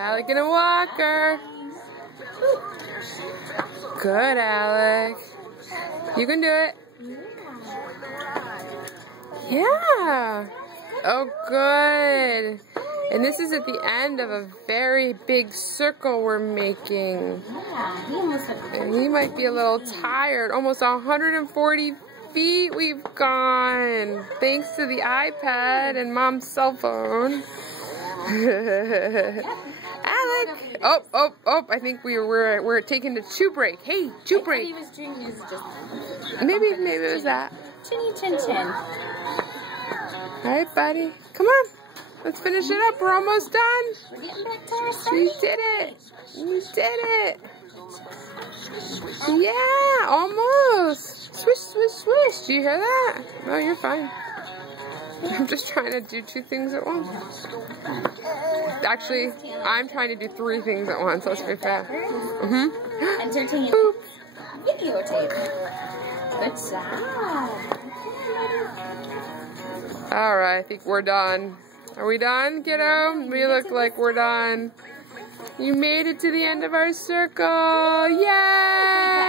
Alec in a walker. Good, Alec. You can do it. Yeah. Oh, good. And this is at the end of a very big circle we're making. And he might be a little tired. Almost 140 feet we've gone. Thanks to the iPad and Mom's cell phone. Alec! Oh, I think we're taking the chew break. Hey, chew break. He was drinking his just... Maybe it was that. Chinny chin chin. Alright, buddy. Come on. Let's finish it up. We're almost done. We're getting back to our study. You did it. You did it. Yeah, almost. Swish, swish, swish. Do you hear that? No, you're fine. I'm just trying to do 2 things at once. Actually, I'm trying to do 3 things at once. Let's be fair. Entertaining. Boop. Videotape. Good job. Alright, I think we're done. Are we done, kiddo? We look like we're done. You made it to the end of our circle. Yay!